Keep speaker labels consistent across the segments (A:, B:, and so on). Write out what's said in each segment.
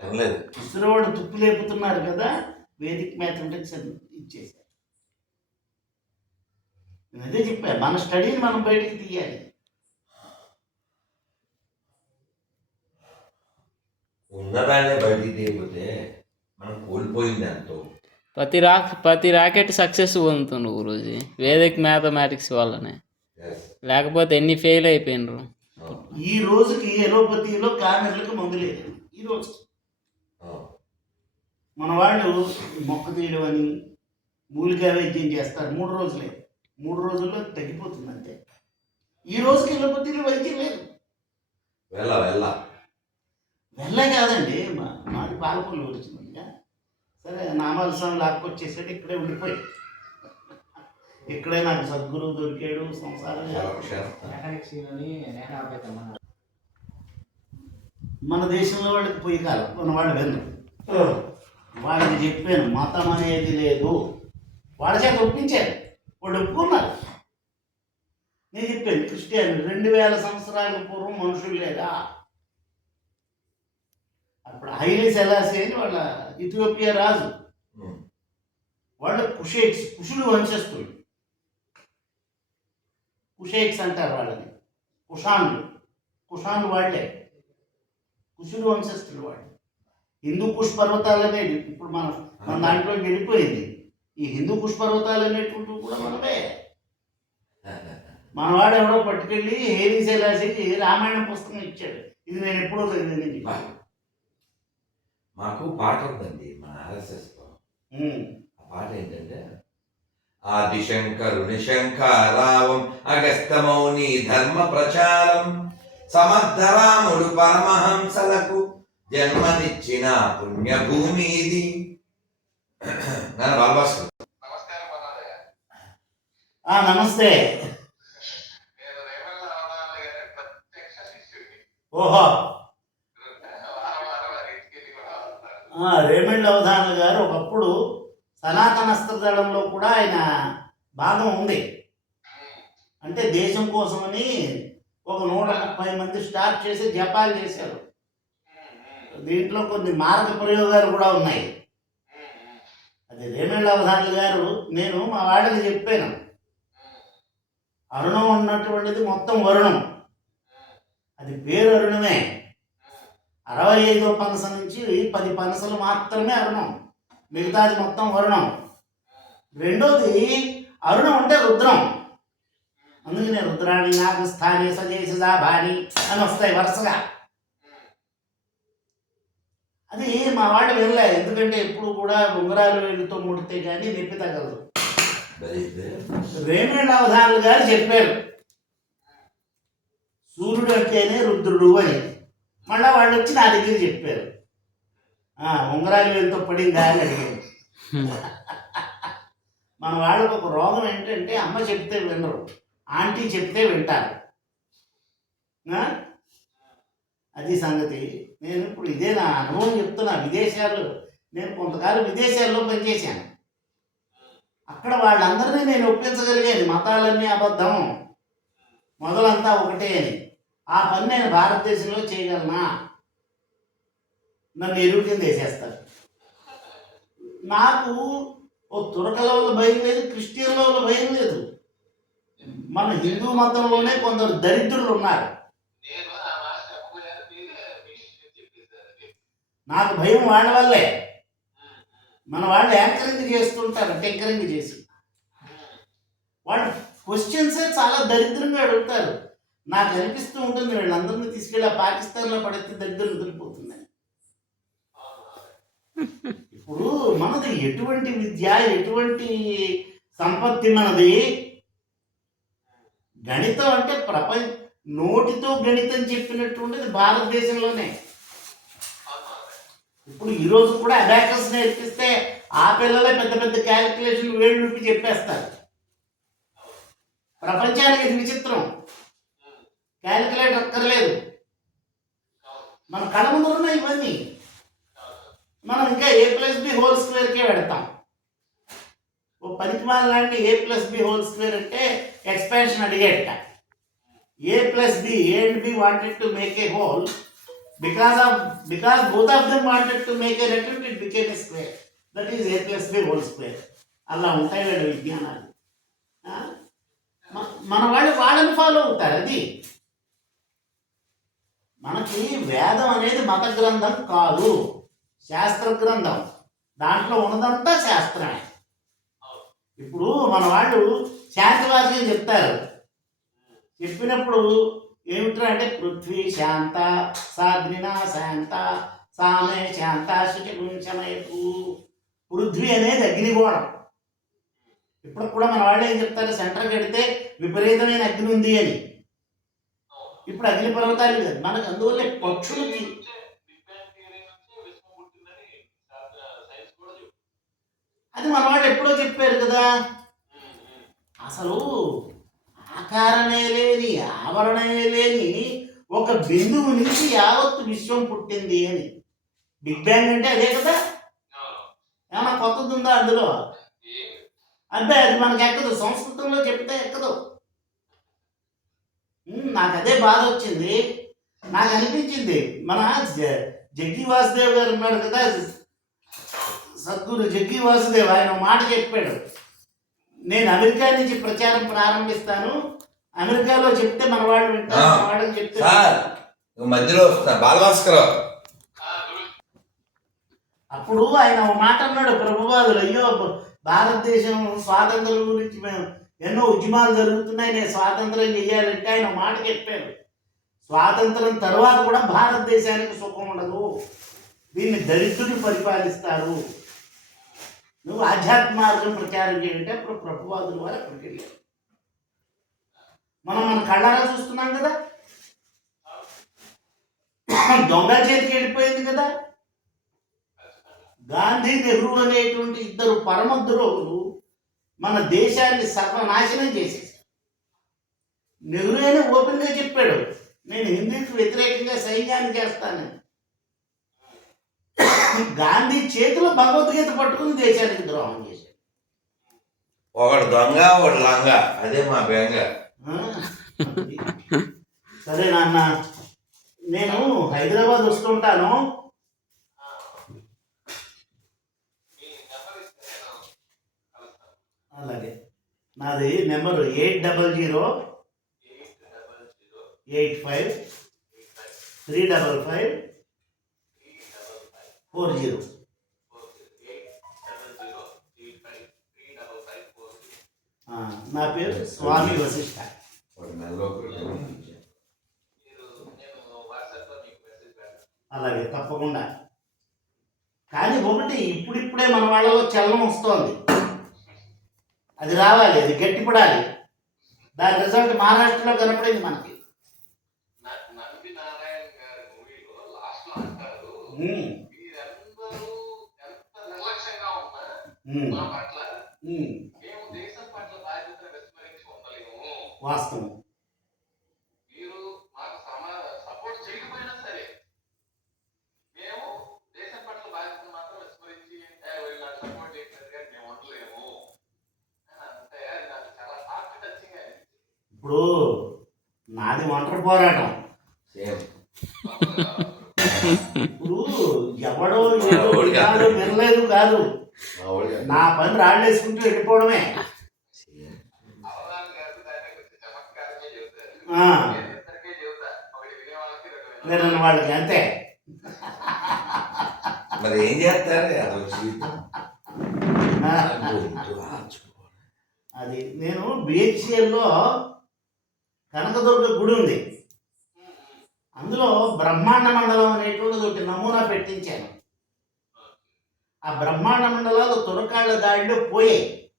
A: వినలేదు
B: ఇసురోడు తుప్పు లేపుతున్నారు కదా వేదిక్ మ్యాథమెటిక్స్ అని ఇచ్చేసారు నేను అదే చెప్పా మన స్టడీని మనం బయటికి తీయాలి
A: ఉన్నదాన్నే బయటికి తీయకపోతే మనం కోల్పోయింది ఎంతో
C: ప్రతి రా ప్రతి రాకెట్ సక్సెస్ పొందుతుండు గురూజీ వేదిక్ మ్యాథమెటిక్స్ వల్లనే. లేకపోతే ఎన్ని ఫెయిల్ అయిపోయినరు.
B: ఈ రోజుకి ఎలోపతిలో కామెర్లకు మందు లేదు ఈ రోజు. మన వాళ్ళు మొక్క తీయడం అని మూలికా వైద్యం చేస్తారు. మూడు రోజులే. మూడు రోజుల్లో తగ్గిపోతుంది అంతే. ఈ రోజుకి ఎలోపతిలో వైద్యం లేదు.
A: వెళ్ళ వెళ్ళ.
B: వెళ్ళే కాదండి. మా మాది పాలపల్లి వచ్చిందిగా సరే నామాల స్వామి లాక్కొచ్చేసాడు ఇక్కడే ఉండిపోయి ఇక్కడే నాకు సద్గురువు దొరికాడు సంసారం మన దేశంలో వాళ్ళకి పోయి కాలం మన వాళ్ళు విన్నారు వాళ్ళకి చెప్పాను మతం అనేది లేదు. వాళ్ళ చేత ఒప్పించారు. వాళ్ళు ఒప్పుకున్నారు. నేను చెప్పాను క్రిస్టియన్ రెండు వేల సంవత్సరాల పూర్వం మనుషులు లేదా అప్పుడు హైలీ సెలాసి అని వాళ్ళ ఇథియోపియా రాజు. వాళ్ళు కుషేక్స్ కుషులు వంశస్థులు. కుషేక్స్ అంటారు వాళ్ళని. కుషాన్లు. కుషాన్లు వాళ్ళే. కుషులు వంశస్థులు వాళ్ళు. హిందూ కుష్ పర్వతాలు అనేది ఇప్పుడు మనం మన దాంట్లో వెళ్ళిపోయింది. ఈ హిందూ కుష్ పర్వతాలు అనేటువంటివి కూడా మనమే మనవాడు ఎవడో పట్టుకెళ్ళి హేరీ శైలాసికి రామాయణ పుస్తకం ఇచ్చాడు. ఇది నేను ఎప్పుడో చదివింది
A: బా. మాకు పాట ఉందండి మన ఆర్ఎస్ఎస్లో. ఆ పాట ఏంటంటే ఆదిశంకరుని శంకరావం అగస్తమౌని ధర్మ ప్రచారం సమర్థరాముడు పరమహంసలకు జన్మనిచ్చిన పుణ్యభూమి ఇది బాలభాస్కర్
B: నమస్తే. ఓహో. రేమండ్ అవధాన గారు ఒకప్పుడు సనాతన దళంలో కూడా ఆయన భాగం ఉంది. అంటే దేశం కోసమని ఒక నూట ముప్పై మంది స్టార్ట్ చేసి జపాలు చేశారు. దీంట్లో కొన్ని మార్గ ప్రయోగాలు కూడా ఉన్నాయి. అది రేమండ్ అవధానులు గారు నేను మా వాళ్ళకి చెప్పాను. అరుణం ఉన్నటువంటిది మొత్తం వరుణం. అది పేరు అరుణమే. అరవై ఐదో పనస నుంచి పది పనసలు మాత్రమే అరుణం. మిగతాది మొత్తం వరుణం. రెండోది అరుణం అంటే రుద్రం. అందుకనే రుద్రాణి నాగస్థాని సజేసి భాని అని వస్తాయి వరుసగా. అది మా వాళ్ళు వెళ్ళలే. ఎందుకంటే ఎప్పుడు కూడా ఉంగరాలు వేలుతో ముడితే కానీ నొప్పి తగలదు. రేమేళ్ళ అవధానులు గారు చెప్పారు సూర్యుడు అంటేనే రుద్రుడు అని. మళ్ళా వాళ్ళు వచ్చి నా దగ్గర చెప్పారు. ఉంగరాలు వేలుతో పడిందా అని అడిగారు. మన వాళ్ళకు ఒక రోగం ఏంటంటే అమ్మ చెప్తే వినరు ఆంటీ చెప్తే వింటారు? అది సంగతి. నేను ఇప్పుడు ఇదే నా అనుభవం చెప్తున్నా. విదేశాలు నేను కొంతకాలం విదేశాల్లో పనిచేశాను. అక్కడ వాళ్ళందరినీ నేను ఒప్పించగలిగాను మతాలన్నీ అబద్ధం. మొదలంతా ఒకటే అని. ఆ పని నేను భారతదేశంలో చేయగలనా? నన్ను ఎరువు కింద వేసేస్తారు. నాకు ఓ తురకల వల్ల భయం లేదు క్రిస్టియన్ల వల్ల భయం లేదు. మన హిందూ మతంలోనే కొందరు దరిద్రులు ఉన్నారు
D: నేను ఆ మాట చెప్పలేదు మీరే మీ శిష్యుడు చెప్పేశారు
B: నాకు భయం వాళ్ళ వల్లే. మన వాళ్ళు యాంకరింగ్ చేస్తుంటారు టెంకరింగ్ చేసి. వాళ్ళు క్వశ్చన్సే చాలా దరిద్రంగా అడుగుతారు. నాకు అనిపిస్తూ ఉంటుంది వీళ్ళందరినీ తీసుకెళ్ళి ఆ పాకిస్తాన్లో పడితే దరిద్రం వదిలిపోతుందని ఇప్పుడు మనది ఎటువంటి విద్య ఎటువంటి సంపత్తి మనది? గణితం అంటే ప్రపంచ నోటితో గణితం చెప్పినట్టు ఉండేది భారతదేశంలోనే. ఇప్పుడు ఈ రోజు కూడా అబాకస్ నేర్పిస్తే ఆ పిల్లలే పెద్ద పెద్ద క్యాలిక్యులేషన్ వేళ్ళు నొప్పి చెప్పేస్తారు. ప్రపంచానికి ఇది విచిత్రం. క్యాలిక్యులేటర్ అక్కర్లేదు. మన కళ ఉన్నాయి ఇవన్నీ. మనం ఇంకా ఏ ప్లస్ బి హోల్ స్క్వేర్కే పెడతాం ఓ పనికిమాల లాంటి A plus B whole square అంటే expansion అడిగేట. A plus B A and B wanted to make a whole because of because both of them wanted to make a రెక్ట్ it became a square. That is a plus b whole square. అలా ఉంటాయి వీళ్ళ విజ్ఞానాలు. మన వాళ్ళు వాళ్ళని follow అవుతారు అది. మనకి వేదం అనేది మత గ్రంథం కాదు శాస్త్ర గ్రంథం. దాంట్లో ఉన్నదంతా శాస్త్రమే. ఇప్పుడు మన వాళ్ళు శాంతివాచకం చెప్తారు. చెప్పినప్పుడు ఏమిట్రా అంటే పృథ్వీ శాంత సాగ్నినా శాంత సామే శాంత శుచిగుంచమయపు పృథ్వీ అనేది అగ్నిగోళం. ఇప్పుడు కూడా మన వాళ్ళు ఏం చెప్తారు? సెంటర్ కడితే విపరీతమైన అగ్ని ఉంది అని. ఇప్పుడు అగ్ని పర్వతాలు లేదు. మనకు అందువల్ల పక్షులకి అది మన వాళ్ళు ఎప్పుడో చెప్పారు కదా. అసలు ఆకారమే లేని ఆవరణమే లేని ఒక బిందువు నుంచి యావత్తు విశ్వం పుట్టింది అని. బిగ్ బ్యాంగ్ అంటే అదే కదా? ఏమన్నా కొత్తది ఉందా అందులో? అబ్బాయి అది మనకి ఎక్కదు సంస్కృతంలో చెప్తే ఎక్కదు. నాకు అదే బాధ వచ్చింది. నాకు అనిపించింది మన జ- జగ్గి వాసుదేవ్ గారు ఉన్నాడు కదా? సద్గురు జగ్గి వాసుదేవ్ ఆయన మాట చెప్పాడు. నేను అమెరికా నుంచి ప్రచారం ప్రారంభిస్తాను. అమెరికాలో చెప్తే మన వాళ్ళు వింటారు మన వాళ్ళకి చెప్తే
A: సార్ మధ్యలో వస్తున్నా. బాలభాస్కర్
B: అప్పుడు ఆయన ఒక మాట అన్నాడు ప్రభువాదులు అయ్యో భారతదేశం స్వాతంత్రం గురించి మేము ఎన్నో ఉద్యమాలు జరుగుతున్నాయి నేను స్వాతంత్రం చెయ్యాలంటే ఆయన మాట చెప్పారు. స్వాతంత్రం తర్వాత కూడా భారతదేశానికి సుఖం ఉండదు. దీన్ని దరిద్రుని పరిపాలిస్తారు. నువ్వు ఆధ్యాత్మ మార్గం ప్రచారం చేయంటే అప్పుడు ప్రభువాదుల వారు అక్కడికి వెళ్ళారు. మనం మన కళ్ళారా చూస్తున్నాం కదా? దొంగ చేతికి వెళ్ళిపోయింది కదా? గాంధీ నెహ్రూ అనేటువంటి ఇద్దరు పరమ ద్రోహులు మన దేశాన్ని సర్వనాశనం చేసేసారు నెహ్రూ అయినా ఓపెన్గా చెప్పాడు నేను హిందీకి వ్యతిరేకంగా సైన్యాన్ని చేస్తానని. గాంధీ చేతిలో భగవద్గీత పట్టుకుని దేశానికి ద్రోహం చేశాడు.
A: ఒకడు దొంగ ఒకడు లంగ. అదే మా బెంగ?
B: సరే నాన్న నేను హైదరాబాద్ వస్తుంటాను. అలాగే. నాది number eight double zero
D: eight
B: five three double five
D: three double five
B: four zero
D: four zero eight double zero eight five three double five four zero.
B: నా పేరు స్వామి వశిష్ఠ అలాగే తప్పకుండా. కానీ ఒకటి ఇప్పుడిప్పుడే మన వాళ్ళలో చలనం వస్తోంది. అది రావాలి అది గట్టిపడాలి. దాని రిజల్ట్ మహారాష్ట్రలో కనపడింది మనకి.
D: నారాయణ గారి మూవీలో లాస్ట్లో అంటారు మా పట్ల
B: ఉమ్,
D: మేము దేశం పట్ల బాధ్యతను విస్మరించి ఉండలేము
B: వాస్తవం.
D: మీరు మాకు సమా సపోర్ట్ చేయకపోయినా సరే మేము దేశం పట్ల బాధ్యతను మాత్రం విస్మరించి "ఏ, వీళ్ళు నాకు సపోర్ట్ చేయట్లేదు కానీ మేము ఉండలేము. అని అంటే అది నాకు చాలా హార్ట్ టచింగ్ అనిపించింది.
B: ఇప్పుడు నాది ఒంటరి పోరాటం.
A: సేమ్.
B: ఇప్పుడు ఎవడో వినలేదు కాదు. నా పని రాళ్ళేసుకుంటూ వెళ్ళిపోవడమే.
D: నేను వాళ్ళకి
B: అంతే.
A: మరి ఏం చేస్తారు? అది
B: నేను బిహెచ్సిఎల్లో కనకదుర్గ గుడి ఉంది. అందులో బ్రహ్మాండ మండలం అనేటువంటిది ఒకటి నమూనా పెట్టించాను. ఆ బ్రహ్మాండ మండలాలు తురకాళ్ళ దాడిలో పోయాయి.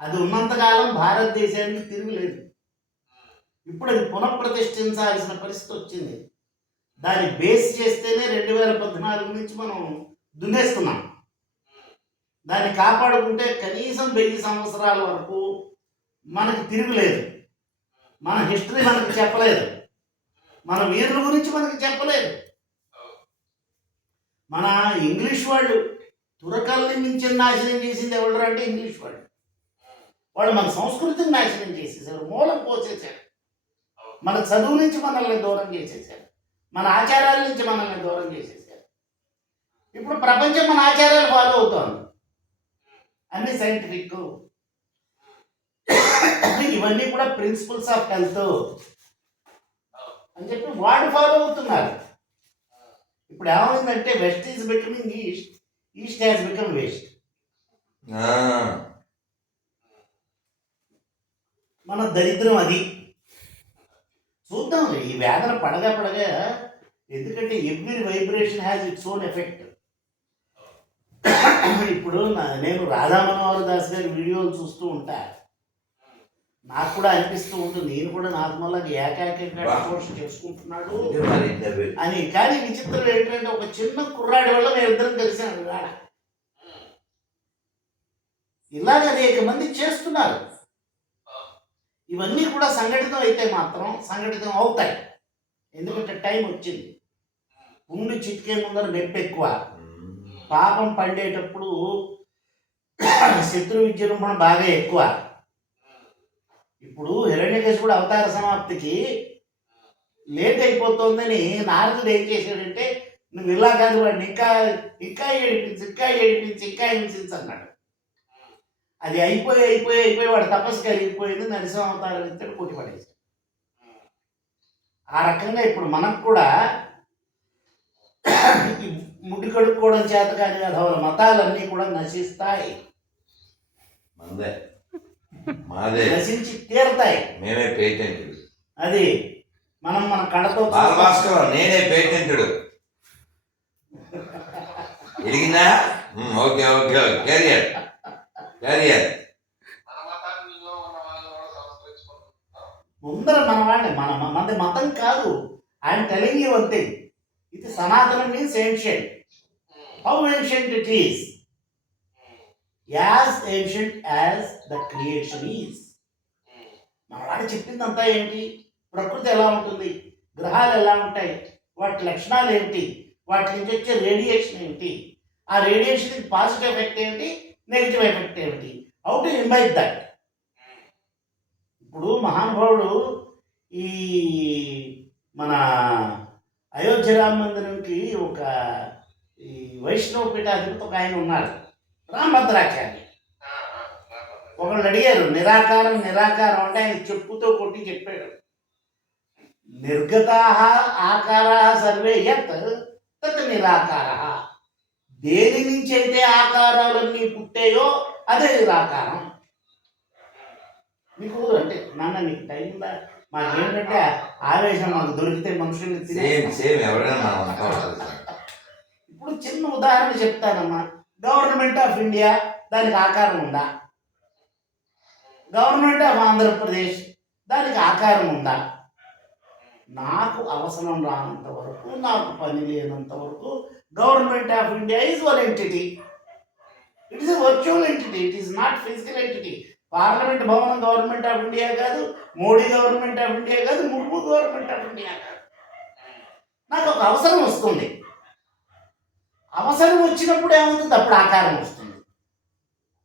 B: అది ఉన్నంతకాలం భారతదేశానికి తిరుగులేదు ఇప్పుడు అది పునఃప్రతిష్ఠించాల్సిన పరిస్థితి వచ్చింది. దాన్ని బేస్ చేస్తేనే రెండు వేల పద్నాలుగు నుంచి మనం దున్నేస్తున్నాం. దాన్ని కాపాడుకుంటే కనీసం వెయ్యి సంవత్సరాల వరకు మనకి తిరుగులేదు మన హిస్టరీ మనకు చెప్పలేదు. మన వీరుల గురించి మనకి చెప్పలేదు. మన ఇంగ్లీష్ వాళ్ళు తురకల్ని మించిన నాశనం చేసింది ఎవరు అంటే ఇంగ్లీష్ వాళ్ళు. వాళ్ళు మన సంస్కృతిని నాశనం చేసేసారు మూలం పోసేసారు మన చదువు నుంచి మనల్ని దూరం చేసేసారు మన ఆచారాల నుంచి మనల్ని దూరం చేసేసారు ఇప్పుడు ప్రపంచం మన ఆచారాలు ఫాలో అవుతోంది. అన్ని సైంటిఫిక్ ఇవన్నీ కూడా ప్రిన్సిపల్స్ ఆఫ్ హెల్త్ అని చెప్పి వాళ్ళు ఫాలో అవుతున్నారు. ఇప్పుడు ఏమైందంటే west is becoming east east has become west మన దరిద్రం అది. చూద్దాం ఈ వేదన పడగా పడగా ఎందుకంటే every vibration has its own effect. ఇప్పుడు నేను రాధా మనోహర్ దాస్ గారి వీడియోలు చూస్తూ ఉంటా. నాకు కూడా అనిపిస్తూ ఉంటుంది. నేను కూడా నాకు మళ్ళీ ఏకాకంగా. పోస్ట్ చేసుకుంటున్నాడు అని. కానీ విచిత్రం ఏంటంటే ఒక చిన్న కుర్రాడి వల్ల మేము ఇద్దరం కలిసాను ఇవాళ ఇలాగ అనేక మంది చేస్తున్నారు. ఇవన్నీ కూడా సంఘటితం అయితే మాత్రం సంఘటితం అవుతాయి. ఎందుకంటే టైం వచ్చింది. ఉండి చిటికే ముందర నొప్పి ఎక్కువ. పాపం పండేటప్పుడు శత్రు విజృంభణ బాగా ఎక్కువ. ఇప్పుడు హిరణ్యకేశుడు అవతార సమాప్తికి లేట్ అయిపోతుందని నారదుడు ఏం చేశాడంటే నువ్వు ఇలా కాదు వాడిని ఇంకా ఇంకా ఏడిపించి ఇంకా ఏడిపించి ఇంకా హింసించి అన్నాడు. అది అయిపోయి అయిపోయి అయిపోయి వాడు తపస్సు కలిగిపోయింది నరసింహ అవతారం ఇద్దరు కొట్టి పడేశాడు. ఆ రకంగా ఇప్పుడు మనకు కూడా ముడి కడుక్కోవడం చేత కాని విధవల మతాలన్నీ కూడా నశిస్తాయి.
A: మందే మాదే.
B: నశించి తీరతాయి.
A: మేమే పేటెంట్
B: అది మనం మన చూస్తాం.
A: బాలభాస్కర్ నేనే పేటెంటుడు. ఎడిగిందా um, okay okay carrier carrier
B: ముందర మన వాళ్ళే మన మనది మతం కాదు. I'm telling you one thing ఇది సనాతనం means ancient how ancient it is as ancient as the creation is మనవాడు చెప్పిందంతా ఏంటి? ప్రకృతి ఎలా ఉంటుంది? గ్రహాలు ఎలా ఉంటాయి? వాటి లక్షణాలు ఏంటి? వాటి నుంచి వచ్చే రేడియేషన్ ఏంటి? ఆ రేడియేషన్ పాజిటివ్ ఎఫెక్ట్ ఏంటి? నెగిటివ్ ఎఫెక్ట్ ఏంటి? హౌ టు ఇన్వైట్ దట్ ఇప్పుడు మహానుభావుడు ఈ మన అయోధ్య రామ మందిరంకి ఒక ఈ వైష్ణవ పీఠాధిపతి ఒక ఆయన ఉన్నారు రామభద్రాచార్య ఒకళ్ళు అడిగారు నిరాకారం నిరాకారం అంటే ఆయన చెప్పుతో కొట్టి చెప్పాడు. నిర్గతా ఆకారా సర్వే యత్ తత్ నిరాకార దేని నుంచి అయితే ఆకారాలన్నీ పుట్టాయో అదే నిరాకారం. మీకు అంటే నాన్న నీకు టైం ఉందా? మాకేంటంటే ఆవేశం మాకు దొరికితే మనుషుల్ని ఇప్పుడు చిన్న ఉదాహరణ చెప్తానమ్మా. గవర్నమెంట్ ఆఫ్ ఇండియా దానికి ఆకారం ఉందా? గవర్నమెంట్ ఆఫ్ ఆంధ్రప్రదేశ్ దానికి ఆకారం ఉందా? నాకు అవసరం రానంత వరకు నాకు పని లేనంత వరకు government of India is one entity it is virtual entity it is not physical entity parliament భవనం గవర్నమెంట్ ఆఫ్ ఇండియా కాదు మోడీ గవర్నమెంట్ ఆఫ్ ఇండియా కాదు ముర్ము గవర్నమెంట్ ఆఫ్ ఇండియా కాదు. నాకు ఒక అవసరం వస్తుంది. అవసరం వచ్చినప్పుడు ఏమవుతుంది? అప్పుడు ఆకారం వస్తుంది.